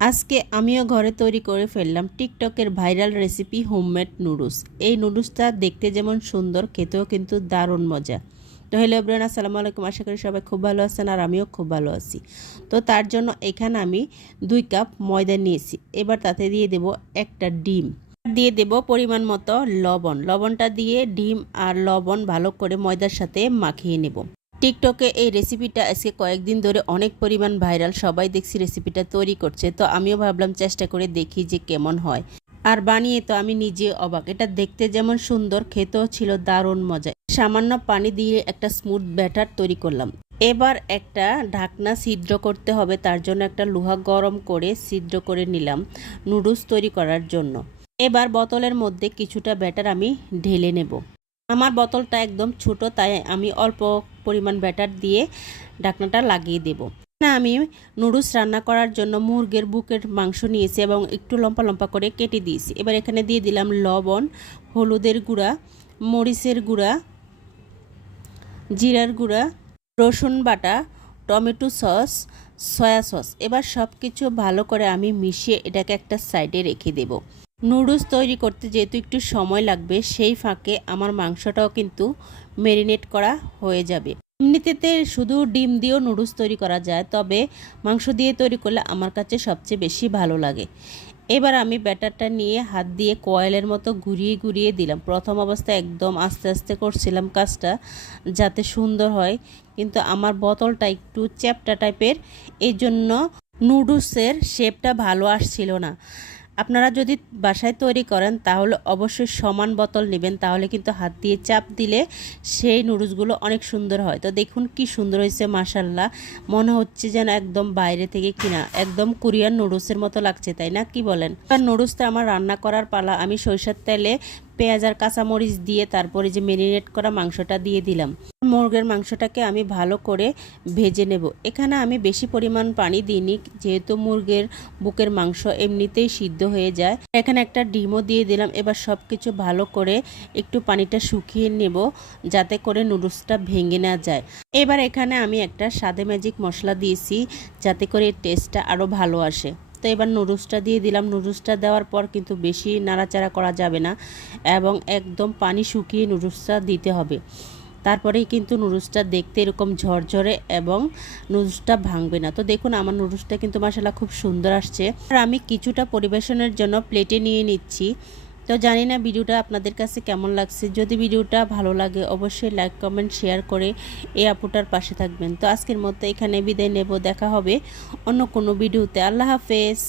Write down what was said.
আজকে আমিও ঘরে তৈরি করে ফেললাম টিকটকের ভাইরাল রেসিপি হোমমেড নুডলস। এই নুডলসটা দেখতে যেমন সুন্দর, খেতেও কিন্তু দারুণ মজা। তো হ্যালো এভরিওয়ান, আসসালামু আলাইকুম। আশা করি সবাই খুব ভালো আছেন আর আমিও খুব ভালো আছি। তো তার জন্য এখানে আমি দুই কাপ ময়দা নিয়েছি। এবার তাতে দিয়ে দেব একটা ডিম। দিয়ে দেব পরিমাণ মতো লবণ। লবণটা দিয়ে ডিম আর লবণ ভালো করে ময়দার সাথে মাখিয়ে নেব। টিকটকে এই রেসিপিটা আজকে কয়েকদিন ধরে অনেক পরিমাণ ভাইরাল সবাই দেখছি রেসিপিটা তৈরি করছে। তো আমিও ভাবলাম চেষ্টা করে দেখি যে কেমন হয়। আর বানিয়ে তো আমি নিজে অবাক। এটা দেখতে যেমন সুন্দর, খেতেও ছিল দারুণ মজা। সামান্য পানি দিয়ে একটা স্মুথ ব্যাটার তৈরি করলাম। এবার একটা ঢাকনা ছিদ্র করতে হবে, তার জন্য একটা লোহা গরম করে ছিদ্র করে নিলাম নুডলস তৈরি করার জন্য। এবার বোতলের মধ্যে কিছুটা ব্যাটার আমি ঢেলে নেব। আমার বোতলটা একদম ছোট, তাই আমি অল্প পরিমাণ ব্যাটার দিয়ে ঢাকনাটা লাগিয়ে দেব। না, আমি নুডলস রান্না করার জন্য মুরগের বুকের মাংস নিয়েছি এবং একটু লম্পা লম্পা করে কেটে দিয়েছি। এবার এখানে দিয়ে দিলাম লবণ, হলুদের গুঁড়া, মরিচের গুঁড়া, জিরার গুঁড়া, রসুন বাটা, টমেটো সস, সয়া সস। এবার সব কিছু ভালো করে আমি মিশিয়ে এটাকে একটা সাইডে রেখে দেব। নুডলস তৈরি করতে যেহেতু একটু সময় লাগবে, সেই ফাঁকে আমার মাংসটাও কিন্তু ম্যারিনেট করা হয়ে যাবে। এমনিতে শুধু ডিম দিয়েও নুডলস তৈরি করা যায়, তবে মাংস দিয়ে তৈরি করলে আমার কাছে সবচেয়ে বেশি ভালো লাগে। এবার আমি ব্যাটারটা নিয়ে হাত দিয়ে কয়েলের মতো ঘুরিয়ে ঘুরিয়ে দিলাম। প্রথম অবস্থায় একদম আস্তে আস্তে করছিলাম কাজটা যাতে সুন্দর হয়, কিন্তু আমার বোতলটা একটু চ্যাপটা টাইপের এই জন্য নুডলসের শেপটা ভালো আসছিল না। আপনারা যদি বাসায় তৈরি করেন, তাহলে অবশ্যই সমান বোতল নেবেন। তাহলে কিন্তু হাত দিয়ে চাপ দিলে সেই নুডলসগুলো অনেক সুন্দর হয়। তো দেখুন কি সুন্দর হয়েছে মাসাল্লাহ মনে হচ্ছে যেন একদম বাইরে থেকে কিনা, একদম কোরিয়ান নুডলসের মতো লাগছে, তাই না? কি বলেন? নুডলসটা আমার রান্না করার পালা, আমি সরিষার তেলে পেঁয়াজ আর কাঁচামরিচ দিয়ে তারপরে যে মেরিনেট করা মাংসটা দিয়ে দিলাম। মুরগের মাংসটাকে আমি ভালো করে ভেজে নেব। এখানে আমি বেশি পরিমাণ পানি দিইনি, যেহেতু মুরগের বুকের মাংস এমনিতেই সিদ্ধ হয়ে যায়। এখানে একটা ডিমও দিয়ে দিলাম। এবার সব কিছু ভালো করে একটু পানিটা শুকিয়ে নেব, যাতে করে নুডলসটা ভেঙে না যায়। এবার এখানে আমি একটা সাদে ম্যাজিক মশলা দিয়েছি, যাতে করে টেস্টটা আরও ভালো আসে। তো এবার নুডলসটা দিয়ে দিলাম। নুডলসটা দেওয়ার পর কিন্তু বেশি নাড়াচাড়া করা যাবে না এবং একদম পানি শুকিয়ে নুডলসটা দিতে হবে। তারপরেই কিন্তু নুডলসটা দেখতে এরকম ঝরঝরে এবং নুডলসটা ভাঙবে না। তো দেখুন, আমার নুডলসটা কিন্তু মশালা খুব সুন্দর আসছে। আর আমি কিছুটা পরিবেশনের জন্য প্লেটে নিয়ে নিচ্ছি। তো জানি না ভিডিওটা আপনাদের কাছে কেমন লাগছে। যদি ভিডিওটা ভালো লাগে, অবশ্যই লাইক কমেন্ট শেয়ার করে এই আপুটার পাশে থাকবেন। তো আজকের মতো এখানে বিদায় নেব। দেখা হবে অন্য কোনো ভিডিওতে। আল্লাহ হাফেজ।